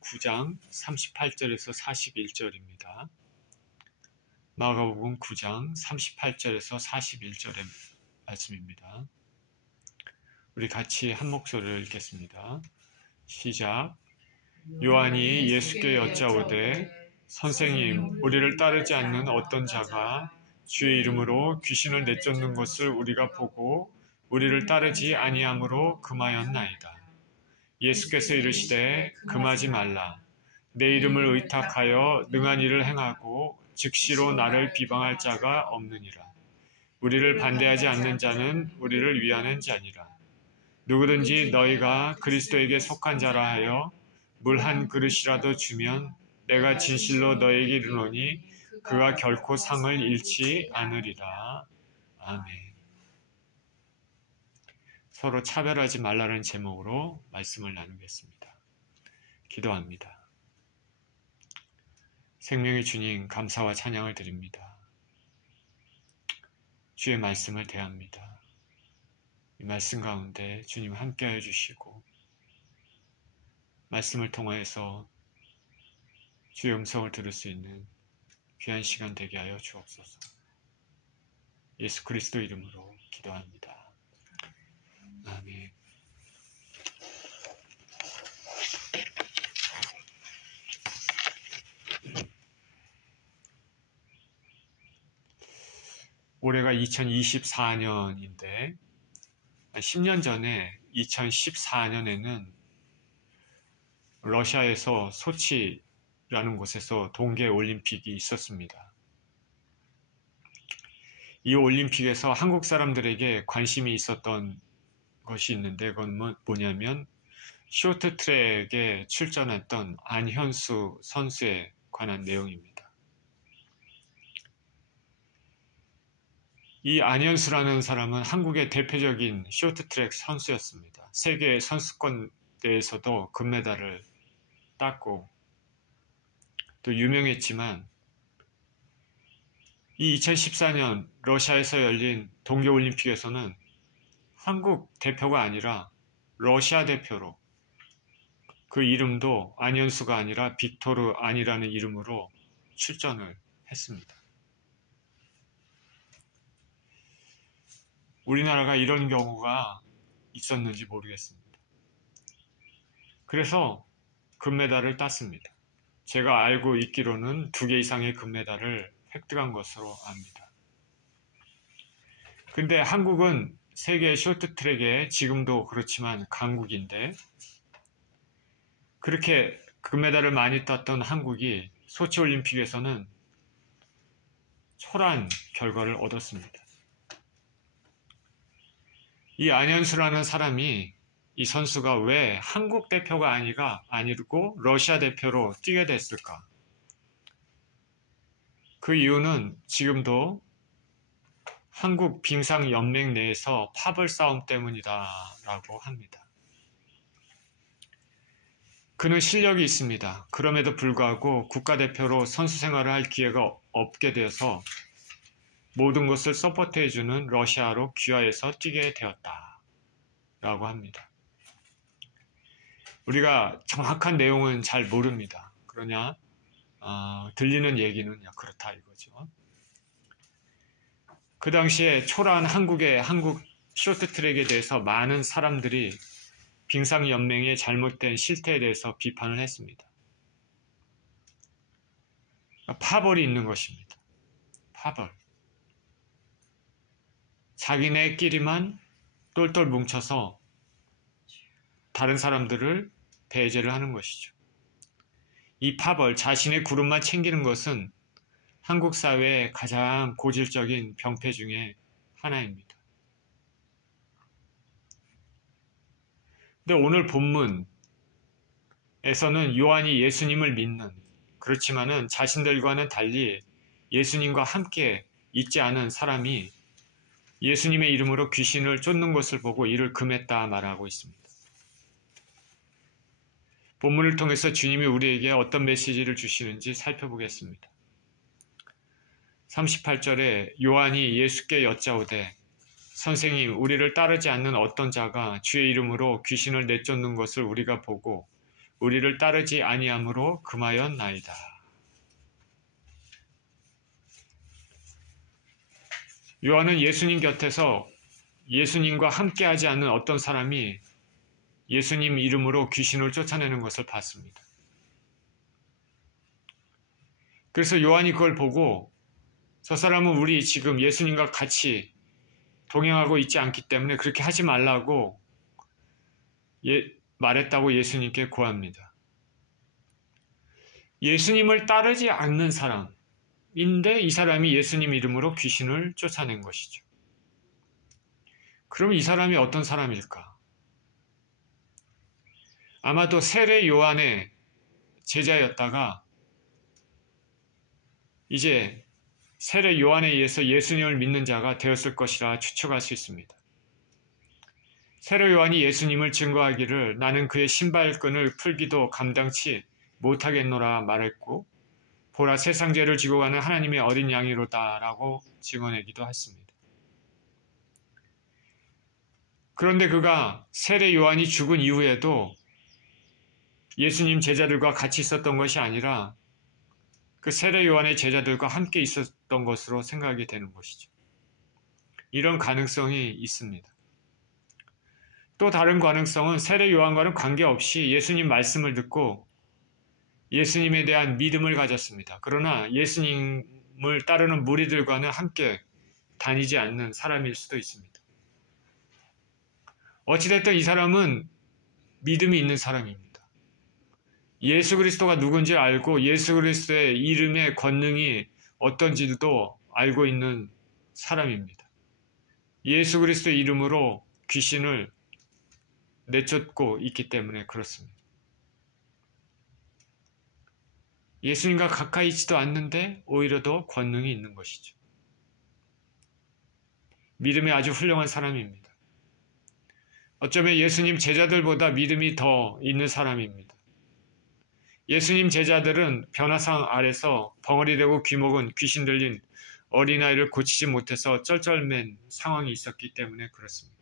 9장 38절에서 41절입니다. 마가복음 9장 38절에서 41절의 말씀입니다. 우리 같이 한 목소리를 읽겠습니다. 시작. 요한이 예수께 여짜오되 선생님, 우리를 따르지 않는 어떤 자가 주의 이름으로 귀신을 내쫓는 것을 우리가 보고 우리를 따르지 아니함으로 금하였나이다. 예수께서 이르시되 금하지 말라. 내 이름을 의탁하여 능한 일을 행하고 즉시로 나를 비방할 자가 없느니라. 우리를 반대하지 않는 자는 우리를 위하는 자니라. 누구든지 너희가 그리스도에게 속한 자라 하여 물 한 그릇이라도 주면 내가 진실로 너희에게 이르노니 그가 결코 상을 잃지 않으리라. 아멘. 서로 차별하지 말라는 제목으로 말씀을 나누겠습니다. 기도합니다. 생명의 주님, 감사와 찬양을 드립니다. 주의 말씀을 대합니다. 이 말씀 가운데 주님 함께하여 주시고 말씀을 통하여서 주의 음성을 들을 수 있는 귀한 시간 되게 하여 주옵소서. 예수 그리스도 이름으로 기도합니다. 아멘. 올해가 2024년인데 10년 전에 2014년에는 러시아에서 소치라는 곳에서 동계올림픽이 있었습니다. 이 올림픽에서 한국 사람들에게 관심이 있었던 것이 있는데 그건 뭐냐면 쇼트트랙에 출전했던 안현수 선수에 관한 내용입니다. 이 안현수라는 사람은 한국의 대표적인 쇼트트랙 선수였습니다. 세계 선수권대회에서도 금메달을 땄고 또 유명했지만 이 2014년 러시아에서 열린 동계올림픽에서는 한국 대표가 아니라 러시아 대표로 그 이름도 안현수가 아니라 빅토르 안이라는 이름으로 출전을 했습니다. 우리나라가 이런 경우가 있었는지 모르겠습니다. 그래서 금메달을 땄습니다. 제가 알고 있기로는 2개 이상의 금메달을 획득한 것으로 압니다. 근데 한국은 세계 쇼트트랙에 지금도 그렇지만 강국인데 그렇게 금메달을 많이 땄던 한국이 소치올림픽에서는 초라한 결과를 얻었습니다. 이 안현수라는 사람이 이 선수가 왜 한국 대표가 아니고 러시아 대표로 뛰게 됐을까? 그 이유는 지금도 한국 빙상연맹 내에서 파벌 싸움 때문이다라고 합니다. 그는 실력이 있습니다. 그럼에도 불구하고 국가대표로 선수 생활을 할 기회가 없게 되어서 모든 것을 서포트해주는 러시아로 귀화해서 뛰게 되었다라고 합니다. 우리가 정확한 내용은 잘 모릅니다. 그러냐 들리는 얘기는 그렇다 이거죠. 그 당시에 초라한 한국 쇼트트랙에 대해서 많은 사람들이 빙상연맹의 잘못된 실태에 대해서 비판을 했습니다. 파벌이 있는 것입니다. 파벌. 자기네끼리만 똘똘 뭉쳐서 다른 사람들을 배제를 하는 것이죠. 이 파벌, 자신의 그룹만 챙기는 것은 한국 사회의 가장 고질적인 병폐 중에 하나입니다. 근데 오늘 본문에서는 요한이 예수님을 믿는, 그렇지만은 자신들과는 달리 예수님과 함께 있지 않은 사람이 예수님의 이름으로 귀신을 쫓는 것을 보고 이를 금했다 말하고 있습니다. 본문을 통해서 주님이 우리에게 어떤 메시지를 주시는지 살펴보겠습니다. 38절에 요한이 예수께 여짜오되 선생님, 우리를 따르지 않는 어떤 자가 주의 이름으로 귀신을 내쫓는 것을 우리가 보고 우리를 따르지 아니함으로 금하였나이다. 요한은 예수님 곁에서 예수님과 함께하지 않는 어떤 사람이 예수님 이름으로 귀신을 쫓아내는 것을 봤습니다. 그래서 요한이 그걸 보고 저 사람은 우리 지금 예수님과 같이 동행하고 있지 않기 때문에 그렇게 하지 말라고 말했다고 예수님께 고합니다. 예수님을 따르지 않는 사람인데 이 사람이 예수님 이름으로 귀신을 쫓아낸 것이죠. 그럼 이 사람이 어떤 사람일까? 아마도 세례 요한의 제자였다가 이제 세례 요한에 의해서 예수님을 믿는 자가 되었을 것이라 추측할 수 있습니다. 세례 요한이 예수님을 증거하기를 나는 그의 신발끈을 풀기도 감당치 못하겠노라 말했고 보라 세상 죄를 지고 가는 하나님의 어린 양이로다 라고 증언하기도 했습니다. 그런데 그가 세례 요한이 죽은 이후에도 예수님 제자들과 같이 있었던 것이 아니라 그 세례 요한의 제자들과 함께 있었던 것으로 생각이 되는 것이죠. 이런 가능성이 있습니다. 또 다른 가능성은 세례 요한과는 관계없이 예수님 말씀을 듣고 예수님에 대한 믿음을 가졌습니다. 그러나 예수님을 따르는 무리들과는 함께 다니지 않는 사람일 수도 있습니다. 어찌됐든 이 사람은 믿음이 있는 사람입니다. 예수 그리스도가 누군지 알고 예수 그리스도의 이름의 권능이 어떤지도 알고 있는 사람입니다. 예수 그리스도의 이름으로 귀신을 내쫓고 있기 때문에 그렇습니다. 예수님과 가까이 있지도 않는데 오히려 더 권능이 있는 것이죠. 믿음이 아주 훌륭한 사람입니다. 어쩌면 예수님 제자들보다 믿음이 더 있는 사람입니다. 예수님 제자들은 변화상 아래서 벙어리되고 귀먹은 귀신 들린 어린아이를 고치지 못해서 쩔쩔맨 상황이 있었기 때문에 그렇습니다.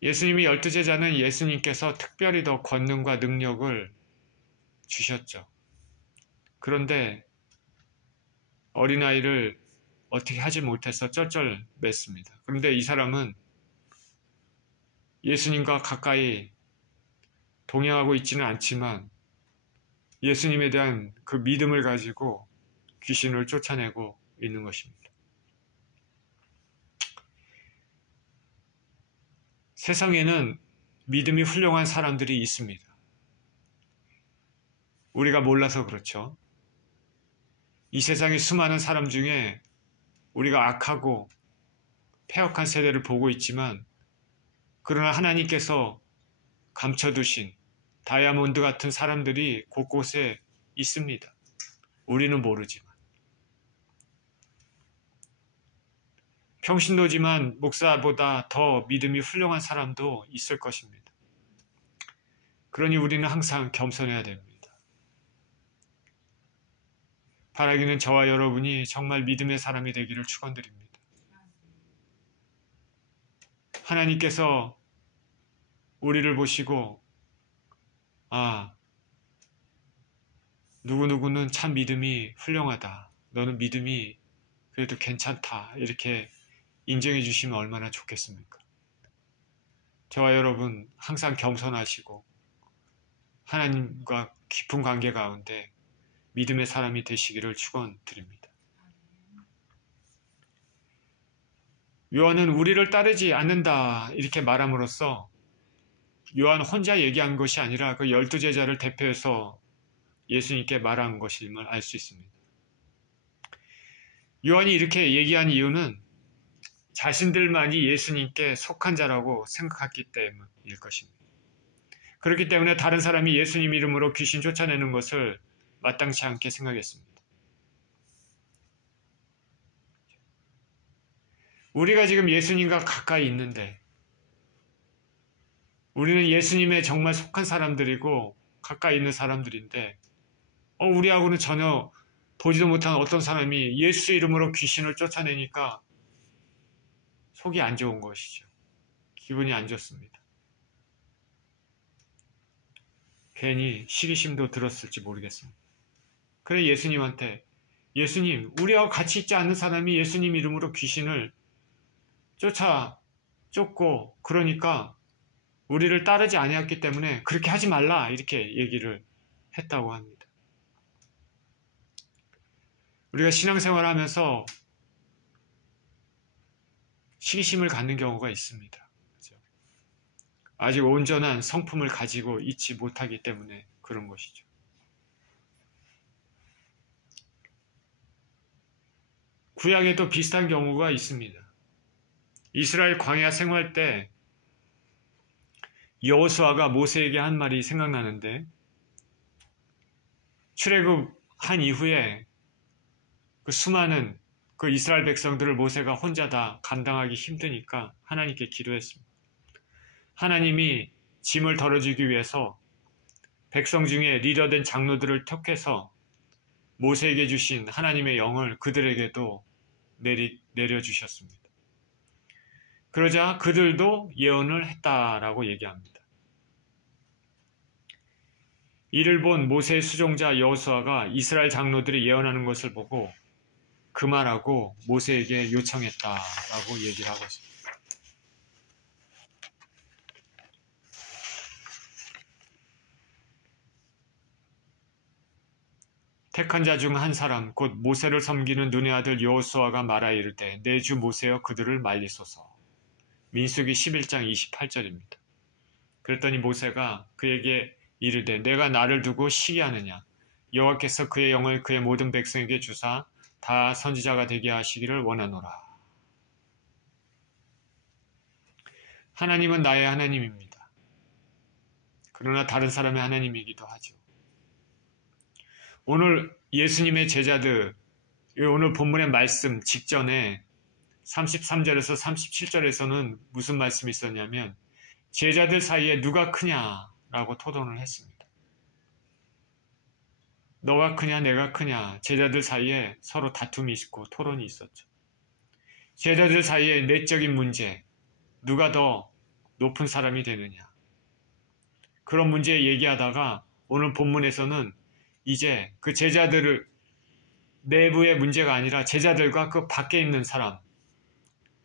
예수님이 12제자는 예수님께서 특별히 더 권능과 능력을 주셨죠. 그런데 어린아이를 어떻게 하지 못해서 쩔쩔맸습니다. 그런데 이 사람은 예수님과 가까이 동행하고 있지는 않지만 예수님에 대한 그 믿음을 가지고 귀신을 쫓아내고 있는 것입니다. 세상에는 믿음이 훌륭한 사람들이 있습니다. 우리가 몰라서 그렇죠. 이 세상의 수많은 사람 중에 우리가 악하고 패역한 세대를 보고 있지만 그러나 하나님께서 감춰두신 다이아몬드 같은 사람들이 곳곳에 있습니다. 우리는 모르지만. 평신도지만 목사보다 더 믿음이 훌륭한 사람도 있을 것입니다. 그러니 우리는 항상 겸손해야 됩니다. 바라기는 저와 여러분이 정말 믿음의 사람이 되기를 축원드립니다. 하나님께서 우리를 보시고 누구누구는 참 믿음이 훌륭하다. 너는 믿음이 그래도 괜찮다. 이렇게 인정해 주시면 얼마나 좋겠습니까? 저와 여러분 항상 겸손하시고 하나님과 깊은 관계 가운데 믿음의 사람이 되시기를 축원드립니다. 요한은 우리를 따르지 않는다 이렇게 말함으로써 요한 혼자 얘기한 것이 아니라 그 12제자를 대표해서 예수님께 말한 것임을 알 수 있습니다. 요한이 이렇게 얘기한 이유는 자신들만이 예수님께 속한 자라고 생각했기 때문일 것입니다. 그렇기 때문에 다른 사람이 예수님 이름으로 귀신 쫓아내는 것을 마땅치 않게 생각했습니다. 우리가 지금 예수님과 가까이 있는데 우리는 예수님에 정말 속한 사람들이고 가까이 있는 사람들인데 우리하고는 전혀 보지도 못한 어떤 사람이 예수 이름으로 귀신을 쫓아내니까 속이 안 좋은 것이죠. 기분이 안 좋습니다. 괜히 시기심도 들었을지 모르겠습니다. 그래 예수님한테 예수님, 우리와 같이 있지 않는 사람이 예수님 이름으로 귀신을 쫓고 그러니까 우리를 따르지 아니했기 때문에 그렇게 하지 말라 이렇게 얘기를 했다고 합니다. 우리가 신앙생활을 하면서 시기심을 갖는 경우가 있습니다. 그렇죠? 아직 온전한 성품을 가지고 있지 못하기 때문에 그런 것이죠. 구약에도 비슷한 경우가 있습니다. 이스라엘 광야 생활 때 여호수아가 모세에게 한 말이 생각나는데 출애굽한 이후에 그 수많은 그 이스라엘 백성들을 모세가 혼자 다 감당하기 힘드니까 하나님께 기도했습니다. 하나님이 짐을 덜어주기 위해서 백성 중에 리더된 장로들을 택해서 모세에게 주신 하나님의 영을 그들에게도 내려주셨습니다. 그러자 그들도 예언을 했다라고 얘기합니다. 이를 본 모세의 수종자 여호수아가 이스라엘 장로들이 예언하는 것을 보고 그 말하고 모세에게 요청했다라고 얘기를 하고 있습니다. 택한 자 중 한 사람 곧 모세를 섬기는 눈의 아들 여호수아가 말하여 이르되 내 주 모세여 그들을 말리소서. 민수기 11장 28절입니다. 그랬더니 모세가 그에게 이르되 내가 나를 두고 시기하느냐 여호와께서 그의 영을 그의 모든 백성에게 주사 다 선지자가 되게 하시기를 원하노라. 하나님은 나의 하나님입니다. 그러나 다른 사람의 하나님이기도 하죠. 오늘 예수님의 제자들, 오늘 본문의 말씀 직전에 33절에서 37절에서는 무슨 말씀이 있었냐면 제자들 사이에 누가 크냐라고 토론을 했습니다. 너가 크냐 내가 크냐 제자들 사이에 서로 다툼이 있고 토론이 있었죠. 제자들 사이에 내적인 문제, 누가 더 높은 사람이 되느냐 그런 문제 얘기하다가 오늘 본문에서는 이제 그 제자들을 내부의 문제가 아니라 제자들과 그 밖에 있는 사람,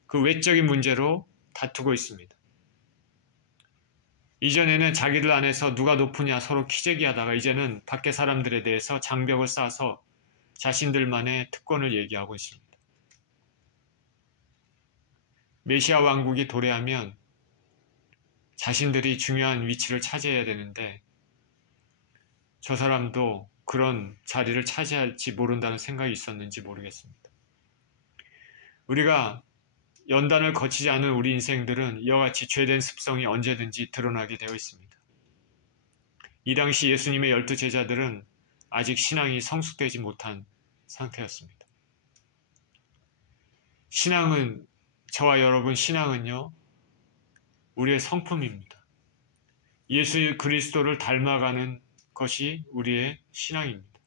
그 외적인 문제로 다투고 있습니다. 이전에는 자기들 안에서 누가 높으냐 서로 키재기하다가 이제는 밖에 사람들에 대해서 장벽을 쌓아서 자신들만의 특권을 얘기하고 있습니다. 메시아 왕국이 도래하면 자신들이 중요한 위치를 차지해야 되는데 저 사람도 그런 자리를 차지할지 모른다는 생각이 있었는지 모르겠습니다. 우리가 연단을 거치지 않은 우리 인생들은 이와 같이 죄된 습성이 언제든지 드러나게 되어 있습니다. 이 당시 예수님의 12 제자들은 아직 신앙이 성숙되지 못한 상태였습니다. 신앙은, 저와 여러분 신앙은요, 우리의 성품입니다. 예수 그리스도를 닮아가는 것이 우리의 신앙입니다.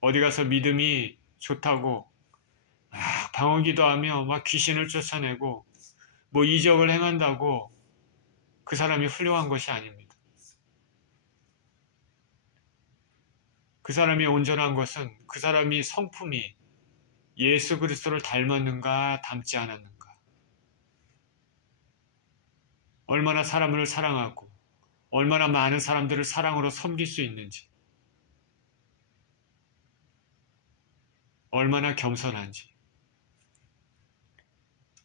어디 가서 믿음이 좋다고 막 방언기도하며 막 귀신을 쫓아내고 뭐 이적을 행한다고 그 사람이 훌륭한 것이 아닙니다. 그 사람이 온전한 것은 그 사람이 성품이 예수 그리스도를 닮았는가 닮지 않았는가, 얼마나 사람을 사랑하고 얼마나 많은 사람들을 사랑으로 섬길 수 있는지, 얼마나 겸손한지,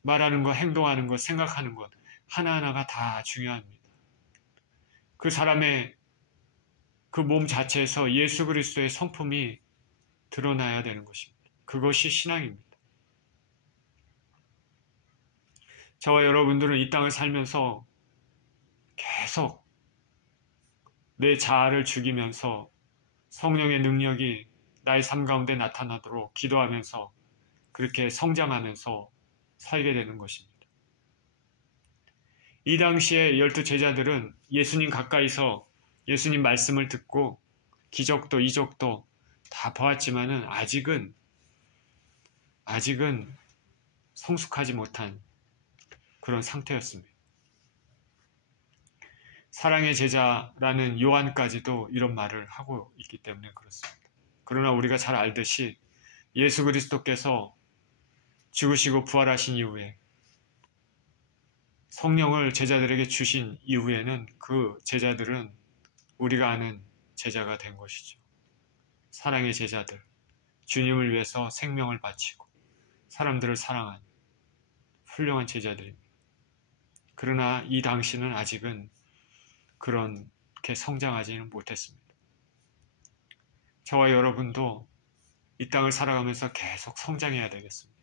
말하는 것, 행동하는 것, 생각하는 것 하나하나가 다 중요합니다. 그 사람의 그 몸 자체에서 예수 그리스도의 성품이 드러나야 되는 것입니다. 그것이 신앙입니다. 저와 여러분들은 이 땅을 살면서 계속 내 자아를 죽이면서 성령의 능력이 나의 삶 가운데 나타나도록 기도하면서 그렇게 성장하면서 살게 되는 것입니다. 이 당시에 12 제자들은 예수님 가까이서 예수님 말씀을 듣고 기적도 이적도 다 보았지만은 아직은 성숙하지 못한 그런 상태였습니다. 사랑의 제자라는 요한까지도 이런 말을 하고 있기 때문에 그렇습니다. 그러나 우리가 잘 알듯이 예수 그리스도께서 죽으시고 부활하신 이후에 성령을 제자들에게 주신 이후에는 그 제자들은 우리가 아는 제자가 된 것이죠. 사랑의 제자들, 주님을 위해서 생명을 바치고 사람들을 사랑한 훌륭한 제자들입니다. 그러나 이 당시는 아직은 그렇게 성장하지는 못했습니다. 저와 여러분도 이 땅을 살아가면서 계속 성장해야 되겠습니다.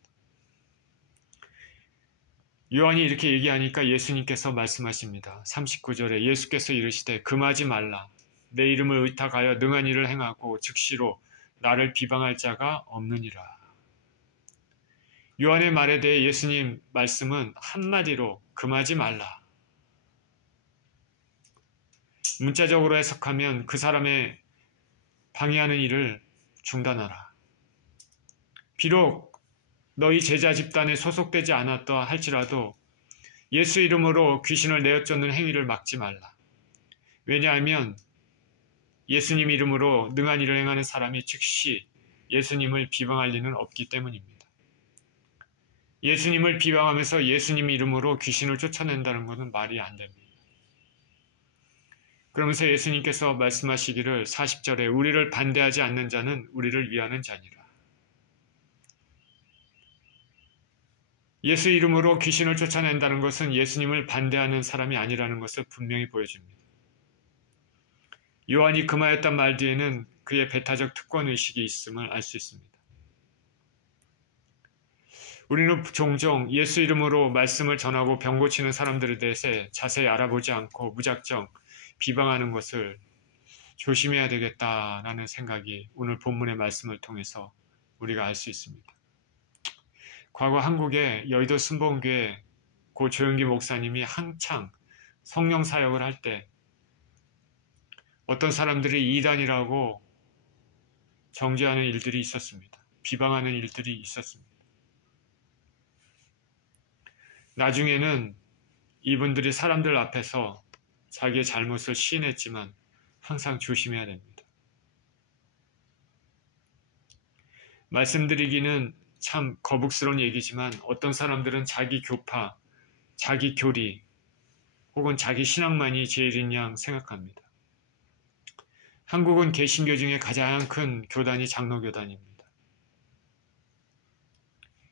요한이 이렇게 얘기하니까 예수님께서 말씀하십니다. 39절에 예수께서 이르시되 금하지 말라. 내 이름을 의탁하여 능한 일을 행하고 즉시로 나를 비방할 자가 없느니라. 요한의 말에 대해 예수님 말씀은 한마디로 금하지 말라. 문자적으로 해석하면 그 사람의 방해하는 일을 중단하라. 비록 너희 제자 집단에 소속되지 않았다 할지라도 예수 이름으로 귀신을 내어쫓는 행위를 막지 말라. 왜냐하면 예수님 이름으로 능한 일을 행하는 사람이 즉시 예수님을 비방할 리는 없기 때문입니다. 예수님을 비방하면서 예수님 이름으로 귀신을 쫓아낸다는 것은 말이 안 됩니다. 그러면서 예수님께서 말씀하시기를 40절에 우리를 반대하지 않는 자는 우리를 위하는 자니라. 예수 이름으로 귀신을 쫓아낸다는 것은 예수님을 반대하는 사람이 아니라는 것을 분명히 보여줍니다. 요한이 금하였단 말 뒤에는 그의 배타적 특권의식이 있음을 알 수 있습니다. 우리는 종종 예수 이름으로 말씀을 전하고 병 고치는 사람들에 대해서 자세히 알아보지 않고 무작정 비방하는 것을 조심해야 되겠다라는 생각이 오늘 본문의 말씀을 통해서 우리가 알 수 있습니다. 과거 한국의 여의도 순복음교회 고 조영기 목사님이 한창 성령 사역을 할 때 어떤 사람들이 이단이라고 정죄하는 일들이 있었습니다. 비방하는 일들이 있었습니다. 나중에는 이분들이 사람들 앞에서 자기의 잘못을 시인했지만 항상 조심해야 됩니다. 말씀드리기는 참 거북스러운 얘기지만 어떤 사람들은 자기 교파, 자기 교리 혹은 자기 신앙만이 제일인 양 생각합니다. 한국은 개신교 중에 가장 큰 교단이 장로교단입니다.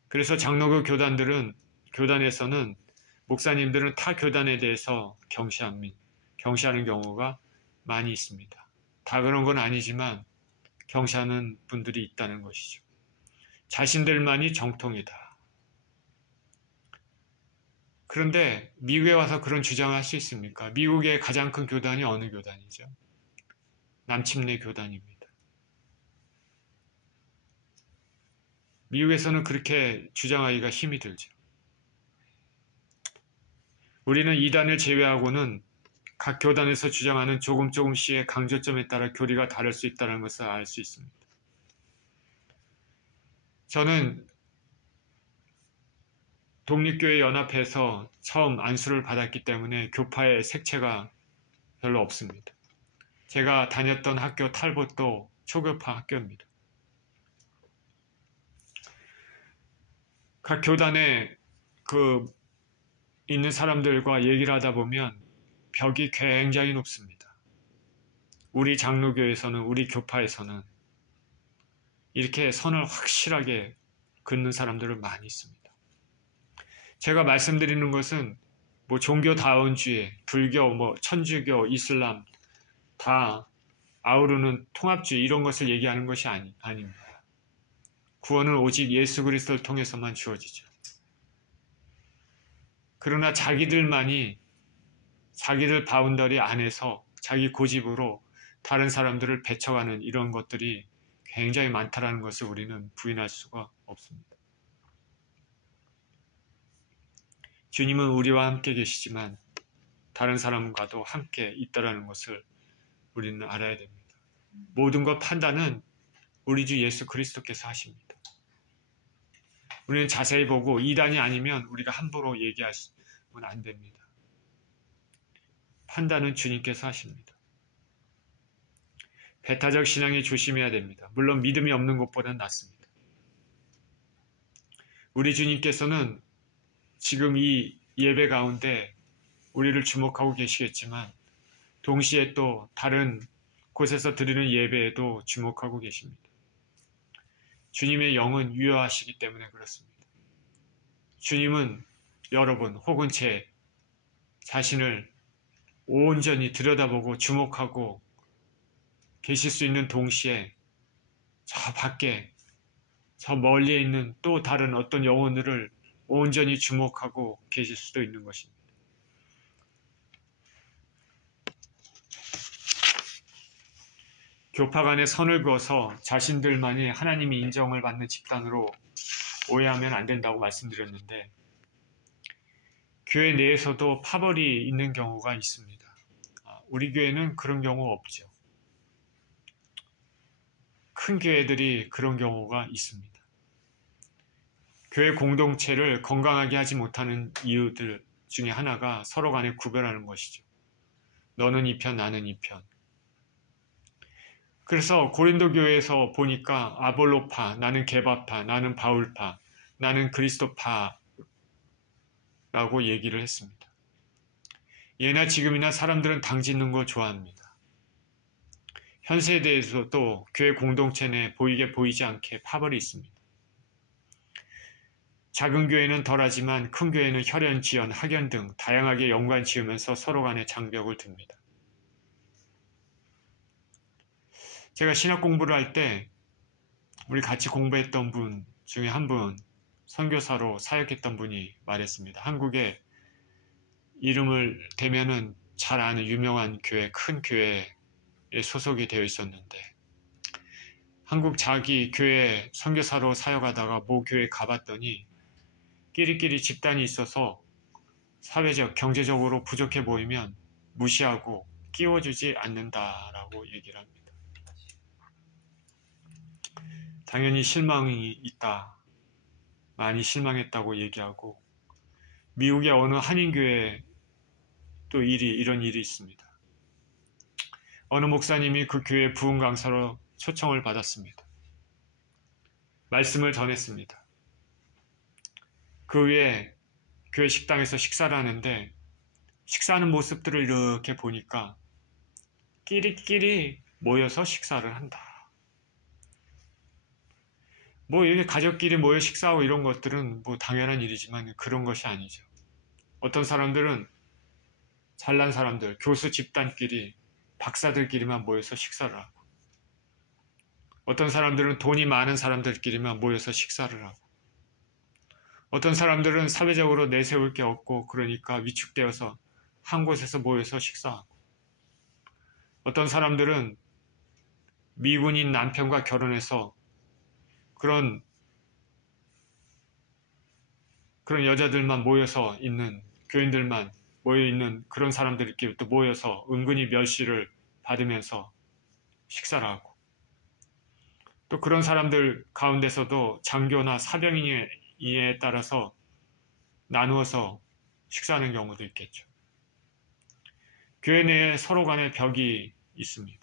그래서 장로교 교단에서는 목사님들은 타 교단에 대해서 경시하는 경우가 많이 있습니다. 다 그런 건 아니지만 경시하는 분들이 있다는 것이죠. 자신들만이 정통이다. 그런데 미국에 와서 그런 주장을 할 수 있습니까? 미국의 가장 큰 교단이 어느 교단이죠? 남침내 교단입니다. 미국에서는 그렇게 주장하기가 힘이 들죠. 우리는 이단을 제외하고는 각 교단에서 주장하는 조금씩의 강조점에 따라 교리가 다를 수 있다는 것을 알 수 있습니다. 저는 독립교회 연합회에서 처음 안수를 받았기 때문에 교파의 색채가 별로 없습니다. 제가 다녔던 학교 탈봇도 초교파 학교입니다. 각 교단에 있는 사람들과 얘기를 하다 보면 벽이 굉장히 높습니다. 우리 장로교에서는, 우리 교파에서는 이렇게 선을 확실하게 긋는 사람들을 많이 있습니다. 제가 말씀드리는 것은 종교다원주의, 불교, 천주교, 이슬람 다 아우르는 통합주의 이런 것을 얘기하는 것이 아닙니다. 구원은 오직 예수 그리스도를 통해서만 주어지죠. 그러나 자기들만이 자기들 바운더리 안에서 자기 고집으로 다른 사람들을 배척하는 이런 것들이 굉장히 많다는 것을 우리는 부인할 수가 없습니다. 주님은 우리와 함께 계시지만 다른 사람과도 함께 있다는 것을 우리는 알아야 됩니다. 모든 것 판단은 우리 주 예수 그리스도께서 하십니다. 우리는 자세히 보고 이단이 아니면 우리가 함부로 얘기하시면 안 됩니다. 판단은 주님께서 하십니다. 배타적 신앙에 조심해야 됩니다. 물론 믿음이 없는 것보다는 낫습니다. 우리 주님께서는 지금 이 예배 가운데 우리를 주목하고 계시겠지만 동시에 또 다른 곳에서 드리는 예배에도 주목하고 계십니다. 주님의 영은 유효하시기 때문에 그렇습니다. 주님은 여러분 혹은 제 자신을 온전히 들여다보고 주목하고 계실 수 있는 동시에 저 밖에 저 멀리에 있는 또 다른 어떤 영혼들을 온전히 주목하고 계실 수도 있는 것입니다. 교파 간에 선을 그어서 자신들만이 하나님이 인정을 받는 집단으로 오해하면 안 된다고 말씀드렸는데 교회 내에서도 파벌이 있는 경우가 있습니다. 우리 교회는 그런 경우 없죠. 큰 교회들이 그런 경우가 있습니다. 교회 공동체를 건강하게 하지 못하는 이유들 중에 하나가 서로 간에 구별하는 것이죠. 너는 이 편, 나는 이 편. 그래서 고린도 교회에서 보니까 아볼로파, 나는 게바파, 나는 바울파, 나는 그리스도파라고 얘기를 했습니다. 예나 지금이나 사람들은 당 짓는 거 좋아합니다. 현 세대에서도 교회 공동체 내 보이게 보이지 않게 파벌이 있습니다. 작은 교회는 덜하지만 큰 교회는 혈연, 지연, 학연 등 다양하게 연관 지으면서 서로 간에 장벽을 둡니다. 제가 신학 공부를 할 때 우리 같이 공부했던 분 중에 한 분, 선교사로 사역했던 분이 말했습니다. 한국에 이름을 대면은 잘 아는 유명한 교회, 큰 교회에 소속이 되어 있었는데 한국 자기 교회 선교사로 사역하다가 모 교회 가봤더니 끼리끼리 집단이 있어서 사회적, 경제적으로 부족해 보이면 무시하고 끼워주지 않는다라고 얘기를 합니다. 당연히 실망이 있다. 많이 실망했다고 얘기하고 미국의 어느 한인교회에 또 이런 일이 있습니다. 어느 목사님이 그 교회 부흥 강사로 초청을 받았습니다. 말씀을 전했습니다. 그 후에 교회 식당에서 식사를 하는데 식사하는 모습들을 이렇게 보니까 끼리끼리 모여서 식사를 한다. 뭐 이렇게 가족끼리 모여 식사하고 이런 것들은 뭐 당연한 일이지만 그런 것이 아니죠. 어떤 사람들은 잘난 사람들, 교수 집단끼리, 박사들끼리만 모여서 식사를 하고 어떤 사람들은 돈이 많은 사람들끼리만 모여서 식사를 하고 어떤 사람들은 사회적으로 내세울 게 없고 그러니까 위축되어서 한 곳에서 모여서 식사하고 어떤 사람들은 미군인 남편과 결혼해서 그런 여자들만 모여서 있는 교인들만 모여있는 그런 사람들끼리 또 모여서 은근히 멸시를 받으면서 식사를 하고 또 그런 사람들 가운데서도 장교나 사병인에 따라서 나누어서 식사하는 경우도 있겠죠. 교회 내에 서로 간에 벽이 있습니다.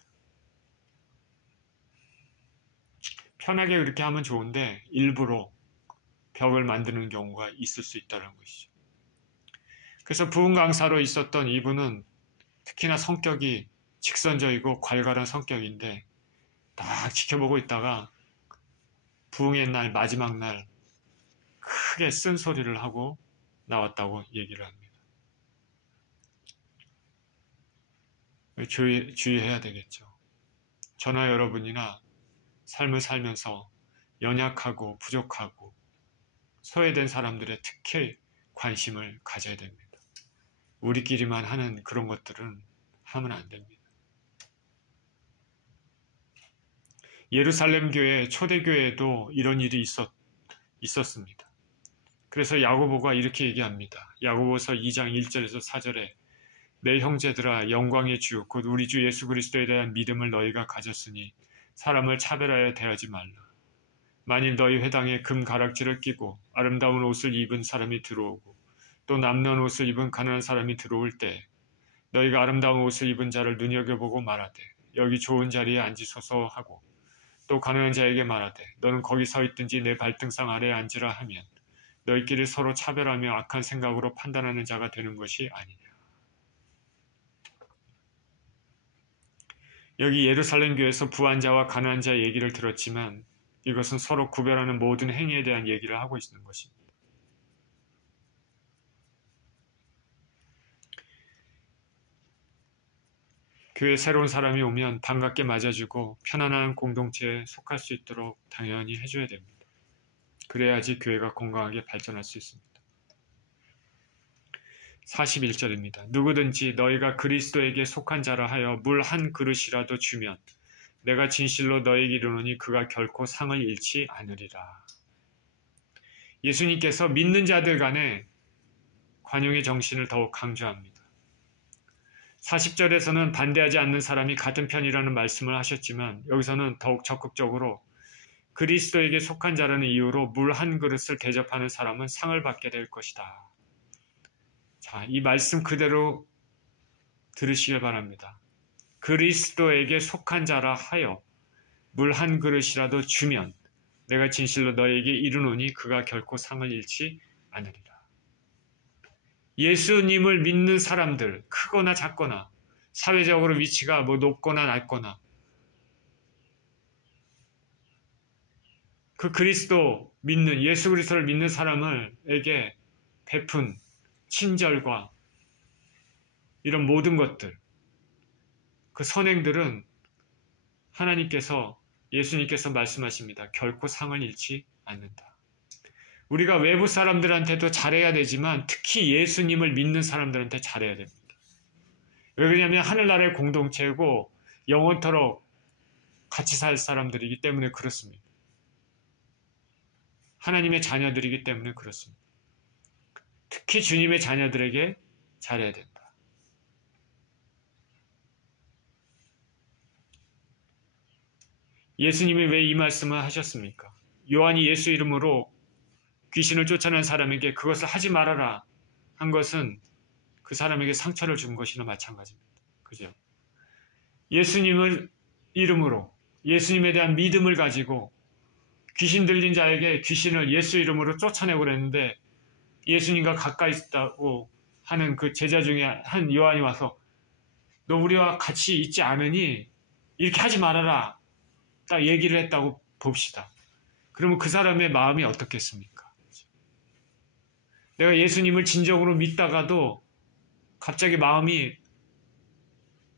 편하게 그렇게 하면 좋은데 일부러 벽을 만드는 경우가 있을 수 있다는 것이죠. 그래서 부흥 강사로 있었던 이분은 특히나 성격이 직선적이고 괄괄한 성격인데 딱 지켜보고 있다가 부흥의 날 마지막 날 크게 쓴소리를 하고 나왔다고 얘기를 합니다. 주의해야 되겠죠. 저나 여러분이나 삶을 살면서 연약하고 부족하고 소외된 사람들의 특히 관심을 가져야 됩니다. 우리끼리만 하는 그런 것들은 하면 안 됩니다. 예루살렘 교회, 초대교회에도 이런 일이 있었습니다. 그래서 야고보가 이렇게 얘기합니다. 야고보서 2장 1절에서 4절에 내 형제들아 영광의 주 곧 우리 주 예수 그리스도에 대한 믿음을 너희가 가졌으니 사람을 차별하여 대하지 말라. 만일 너희 회당에 금 가락지를 끼고 아름다운 옷을 입은 사람이 들어오고 또 남는 옷을 입은 가난한 사람이 들어올 때 너희가 아름다운 옷을 입은 자를 눈여겨보고 말하되 여기 좋은 자리에 앉으소서 하고 또 가난한 자에게 말하되 너는 거기 서 있든지 내 발등상 아래에 앉으라 하면 너희끼리 서로 차별하며 악한 생각으로 판단하는 자가 되는 것이 아니냐. 여기 예루살렘 교회에서 부한 자와 가난한 자의 얘기를 들었지만 이것은 서로 구별하는 모든 행위에 대한 얘기를 하고 있는 것입니다. 교회에 새로운 사람이 오면 반갑게 맞아주고 편안한 공동체에 속할 수 있도록 당연히 해줘야 됩니다. 그래야지 교회가 건강하게 발전할 수 있습니다. 41절입니다. 누구든지 너희가 그리스도에게 속한 자라 하여 물 한 그릇이라도 주면 내가 진실로 너희에게 이르노니 그가 결코 상을 잃지 않으리라. 예수님께서 믿는 자들 간에 관용의 정신을 더욱 강조합니다. 40절에서는 반대하지 않는 사람이 같은 편이라는 말씀을 하셨지만 여기서는 더욱 적극적으로 그리스도에게 속한 자라는 이유로 물 한 그릇을 대접하는 사람은 상을 받게 될 것이다. 자, 이 말씀 그대로 들으시길 바랍니다. 그리스도에게 속한 자라 하여 물 한 그릇이라도 주면 내가 진실로 너에게 이르노니 그가 결코 상을 잃지 않으리라. 예수님을 믿는 사람들, 크거나 작거나 사회적으로 위치가 높거나 낮거나 그 그리스도 믿는 예수 그리스도를 믿는 사람에게 베푼 친절과 이런 모든 것들, 그 선행들은 하나님께서 예수님께서 말씀하십니다. 결코 상을 잃지 않는다. 우리가 외부 사람들한테도 잘해야 되지만 특히 예수님을 믿는 사람들한테 잘해야 됩니다. 왜 그러냐면 하늘나라의 공동체고 영원토록 같이 살 사람들이기 때문에 그렇습니다. 하나님의 자녀들이기 때문에 그렇습니다. 특히 주님의 자녀들에게 잘해야 된다. 예수님이 왜 이 말씀을 하셨습니까? 요한이 예수 이름으로 귀신을 쫓아낸 사람에게 그것을 하지 말아라 한 것은 그 사람에게 상처를 준 것이나 마찬가지입니다. 그죠? 예수님을 이름으로 예수님에 대한 믿음을 가지고 귀신 들린 자에게 귀신을 예수 이름으로 쫓아내고 그랬는데 예수님과 가까이 있다고 하는 그 제자 중에 한 요한이 와서 너 우리와 같이 있지 않으니 이렇게 하지 말아라 딱 얘기를 했다고 봅시다. 그러면 그 사람의 마음이 어떻겠습니까? 내가 예수님을 진정으로 믿다가도 갑자기 마음이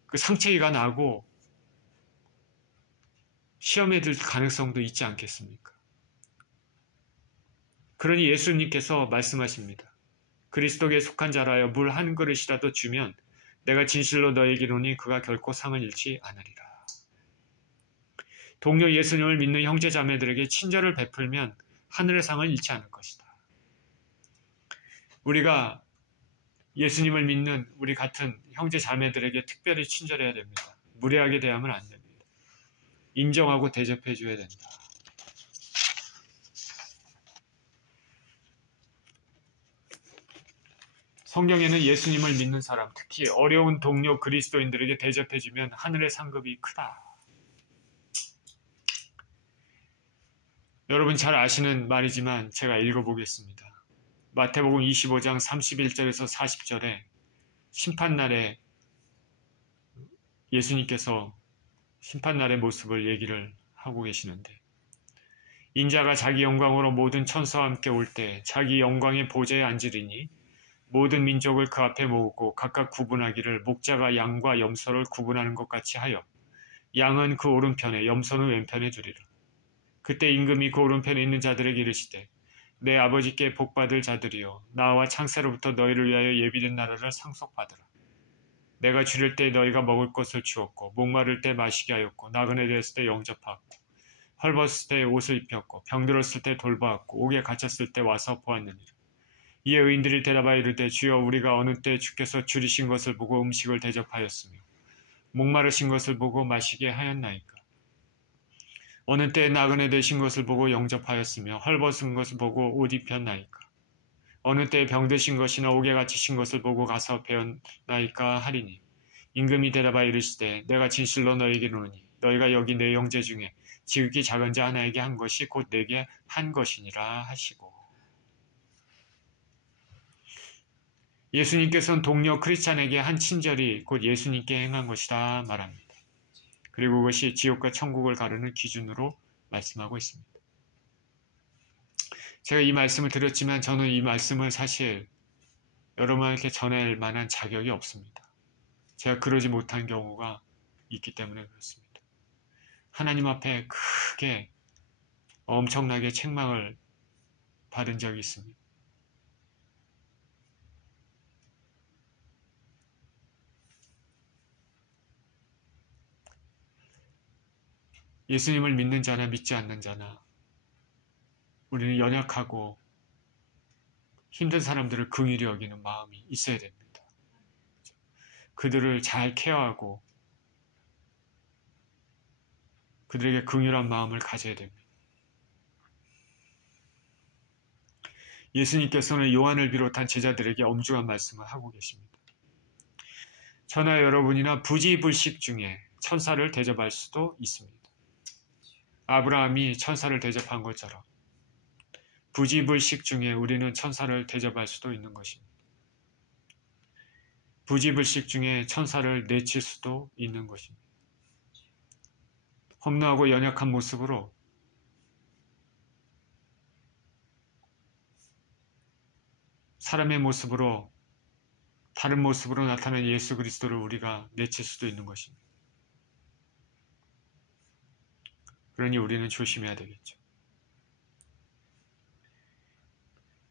그 상처가 나고 시험에 들 가능성도 있지 않겠습니까? 그러니 예수님께서 말씀하십니다. 그리스도에 속한 자라여 물 한 그릇이라도 주면 내가 진실로 너에게 이르노니 그가 결코 상을 잃지 않으리라. 동료 예수님을 믿는 형제 자매들에게 친절을 베풀면 하늘의 상을 잃지 않을 것이다. 우리가 예수님을 믿는 우리 같은 형제 자매들에게 특별히 친절해야 됩니다. 무례하게 대하면 안 됩니다. 인정하고 대접해 줘야 된다. 성경에는 예수님을 믿는 사람, 특히 어려운 동료 그리스도인들에게 대접해 주면 하늘의 상급이 크다. 여러분 잘 아시는 말이지만 제가 읽어보겠습니다. 마태복음 25장 31절에서 40절에 심판날에 예수님께서 심판날의 모습을 얘기를 하고 계시는데 인자가 자기 영광으로 모든 천사와 함께 올 때 자기 영광의 보좌에 앉으리니 모든 민족을 그 앞에 모으고 각각 구분하기를 목자가 양과 염소를 구분하는 것 같이 하여 양은 그 오른편에 염소는 왼편에 두리라. 그때 임금이 그 오른편에 있는 자들에게 이르시되 내 아버지께 복받을 자들이여 나와 창세로부터 너희를 위하여 예비된 나라를 상속받으라. 내가 주릴 때 너희가 먹을 것을 주었고 목마를 때 마시게 하였고 나그네 되었을 때 영접하였고 헐벗을 때 옷을 입혔고 병들었을 때 돌보았고 옥에 갇혔을 때 와서 보았느니라. 이에 의인들이 대답하여 이르되 주여 우리가 어느 때 주께서 줄이신 것을 보고 음식을 대접하였으며 목마르신 것을 보고 마시게 하였나이까. 어느 때 나그네 되신 것을 보고 영접하였으며 헐벗은 것을 보고 옷 입혔나이까. 어느 때 병드신 것이나 옥에 갇히신 것을 보고 가서 배웠나이까 하리니 임금이 대답하여 이르시되 내가 진실로 너에게 이르노니 너희가 여기 내 형제 중에 지극히 작은 자 하나에게 한 것이 곧 내게 한 것이니라 하시고, 예수님께서는 동료 크리스찬에게 한 친절이 곧 예수님께 행한 것이다 말합니다. 그리고 그것이 지옥과 천국을 가르는 기준으로 말씀하고 있습니다. 제가 이 말씀을 드렸지만 저는 이 말씀을 사실 여러분에게 전할 만한 자격이 없습니다. 제가 그러지 못한 경우가 있기 때문에 그렇습니다. 하나님 앞에 크게 엄청나게 책망을 받은 적이 있습니다. 예수님을 믿는 자나 믿지 않는 자나 우리는 연약하고 힘든 사람들을 긍휼히 여기는 마음이 있어야 됩니다. 그들을 잘 케어하고 그들에게 긍휼한 마음을 가져야 됩니다. 예수님께서는 요한을 비롯한 제자들에게 엄중한 말씀을 하고 계십니다. 저나 여러분이나 부지불식 중에 천사를 대접할 수도 있습니다. 아브라함이 천사를 대접한 것처럼 부지불식 중에 우리는 천사를 대접할 수도 있는 것입니다. 부지불식 중에 천사를 내칠 수도 있는 것입니다. 험노하고 연약한 모습으로 사람의 모습으로 다른 모습으로 나타난 예수 그리스도를 우리가 내칠 수도 있는 것입니다. 그러니 우리는 조심해야 되겠죠.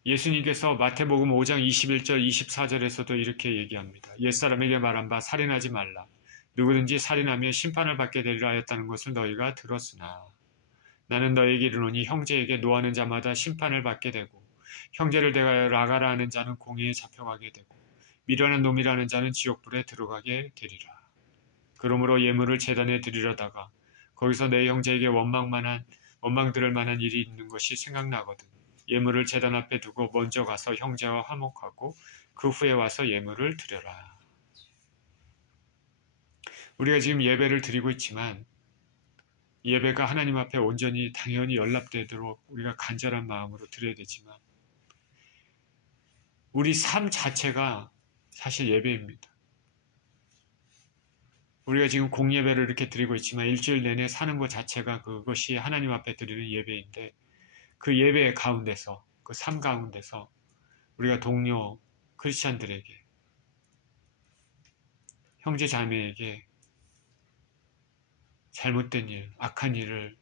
예수님께서 마태복음 5장 21절 24절에서도 이렇게 얘기합니다. 옛사람에게 말한 바 살인하지 말라. 누구든지 살인하면 심판을 받게 되리라 하였다는 것을 너희가 들었으나 나는 너희에게 이르노니 형제에게 노하는 자마다 심판을 받게 되고 형제를 대하여 라가라 하는 자는 공의에 잡혀가게 되고 미련한 놈이라는 자는 지옥불에 들어가게 되리라. 그러므로 예물을 제단에 드리려다가 거기서 내 형제에게 원망 들을 만한 일이 있는 것이 생각나거든 예물을 제단 앞에 두고 먼저 가서 형제와 화목하고 그 후에 와서 예물을 드려라. 우리가 지금 예배를 드리고 있지만 예배가 하나님 앞에 온전히 당연히 연락되도록 우리가 간절한 마음으로 드려야 되지만 우리 삶 자체가 사실 예배입니다. 우리가 지금 공예배를 이렇게 드리고 있지만 일주일 내내 사는 것 자체가 그것이 하나님 앞에 드리는 예배인데 그 예배 가운데서 그 삶 가운데서 우리가 동료 크리스찬들에게 형제 자매에게 잘못된 일, 악한 일을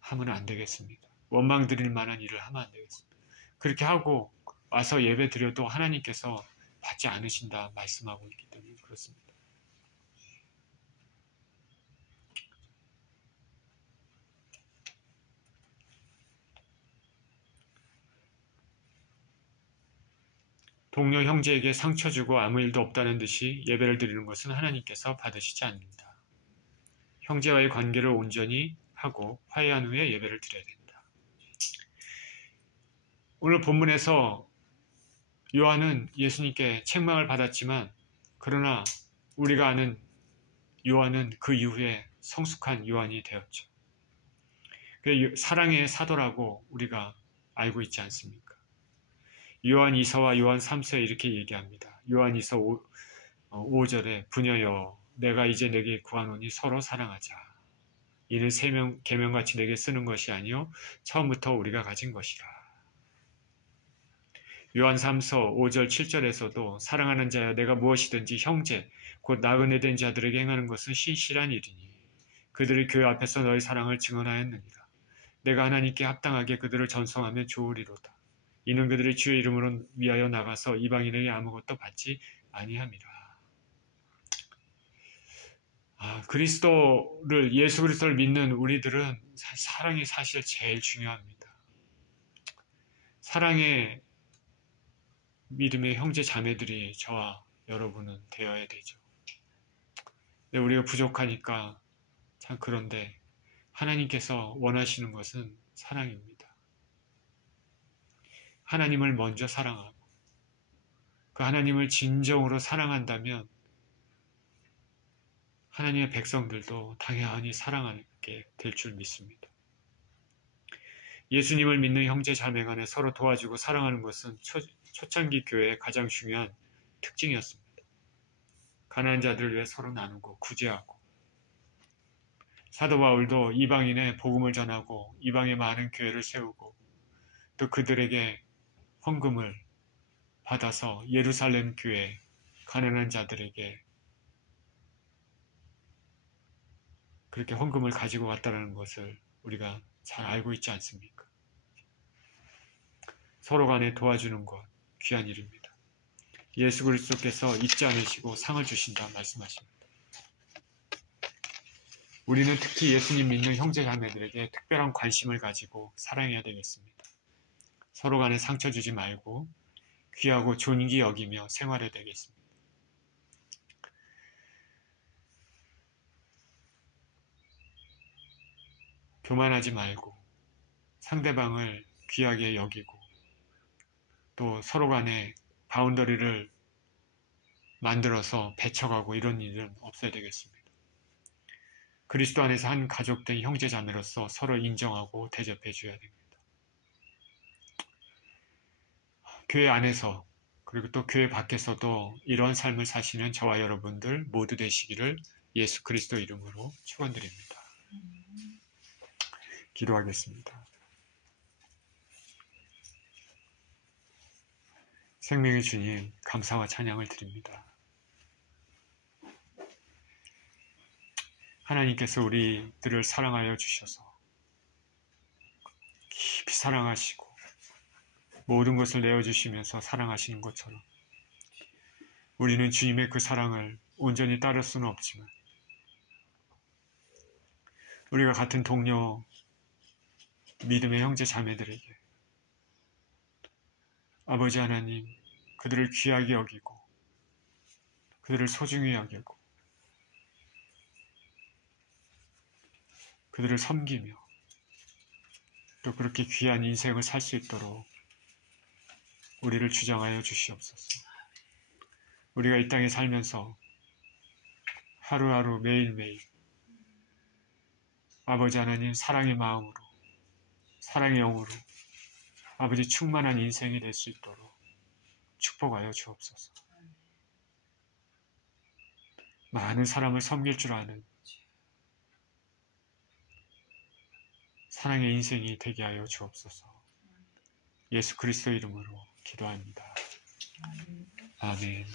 하면 안 되겠습니다. 원망 드릴 만한 일을 하면 안 되겠습니다. 그렇게 하고 와서 예배 드려도 하나님께서 받지 않으신다 말씀하고 있기 때문에 그렇습니다. 동료 형제에게 상처 주고 아무 일도 없다는 듯이 예배를 드리는 것은 하나님께서 받으시지 않는다. 형제와의 관계를 온전히 하고 화해한 후에 예배를 드려야 된다. 오늘 본문에서 요한은 예수님께 책망을 받았지만 그러나 우리가 아는 요한은 그 이후에 성숙한 요한이 되었죠. 사랑의 사도라고 우리가 알고 있지 않습니까? 요한 2서와 요한 3서에 이렇게 얘기합니다. 요한 2서 5절에 부녀여 내가 이제 내게 구하노니 서로 사랑하자. 이는 계명같이 내게 쓰는 것이 아니요 처음부터 우리가 가진 것이라. 요한 3서 5절 7절에서도 사랑하는 자여 내가 무엇이든지 형제 곧 나그네 된 자들에게 행하는 것은 신실한 일이니 그들이 교회 앞에서 너희 사랑을 증언하였느니라. 내가 하나님께 합당하게 그들을 전송하면 좋으리로다. 이는 그들이 주의 이름으로 위하여 나가서 이방인에게 아무것도 받지 아니함이라. 예수 그리스도를 믿는 우리들은 사랑이 사실 제일 중요합니다. 사랑의 믿음의 형제 자매들이 저와 여러분은 되어야 되죠. 근데 우리가 부족하니까 참 그런데 하나님께서 원하시는 것은 사랑입니다. 하나님을 먼저 사랑하고 그 하나님을 진정으로 사랑한다면 하나님의 백성들도 당연히 사랑하게 될 줄 믿습니다. 예수님을 믿는 형제 자매 간에 서로 도와주고 사랑하는 것은 초창기 교회의 가장 중요한 특징이었습니다. 가난한 자들을 위해 서로 나누고 구제하고, 사도 바울도 이방인의 복음을 전하고 이방의 많은 교회를 세우고 또 그들에게 헌금을 받아서 예루살렘 교회 가난한 자들에게 그렇게 헌금을 가지고 왔다는 것을 우리가 잘 알고 있지 않습니까? 서로 간에 도와주는 것 귀한 일입니다. 예수 그리스도께서 잊지 않으시고 상을 주신다 말씀하십니다. 우리는 특히 예수님 믿는 형제 자매들에게 특별한 관심을 가지고 사랑해야 되겠습니다. 서로 간에 상처 주지 말고 귀하고 존귀 여기며 생활해야 되겠습니다. 교만하지 말고 상대방을 귀하게 여기고 또 서로 간에 바운더리를 만들어서 배척하고 이런 일은 없어야 되겠습니다. 그리스도 안에서 한 가족된 형제 자매로서 서로 인정하고 대접해 줘야 됩니다. 교회 안에서 그리고 또 교회 밖에서도 이런 삶을 사시는 저와 여러분들 모두 되시기를 예수 그리스도 이름으로 축원드립니다. 기도하겠습니다. 생명의 주님, 감사와 찬양을 드립니다. 하나님께서 우리들을 사랑하여 주셔서 깊이 사랑하시고 모든 것을 내어주시면서 사랑하시는 것처럼 우리는 주님의 그 사랑을 온전히 따를 수는 없지만 우리가 같은 동료 믿음의 형제 자매들에게 아버지 하나님 그들을 귀하게 여기고 그들을 소중히 여기고 그들을 섬기며 또 그렇게 귀한 인생을 살 수 있도록 우리를 주장하여 주시옵소서. 우리가 이 땅에 살면서 하루하루 매일매일 아버지 하나님 사랑의 마음으로 사랑의 영으로 아버지 충만한 인생이 될 수 있도록 축복하여 주옵소서. 많은 사람을 섬길 줄 아는 사랑의 인생이 되게 하여 주옵소서. 예수 그리스도 이름으로 기도합니다. 아멘.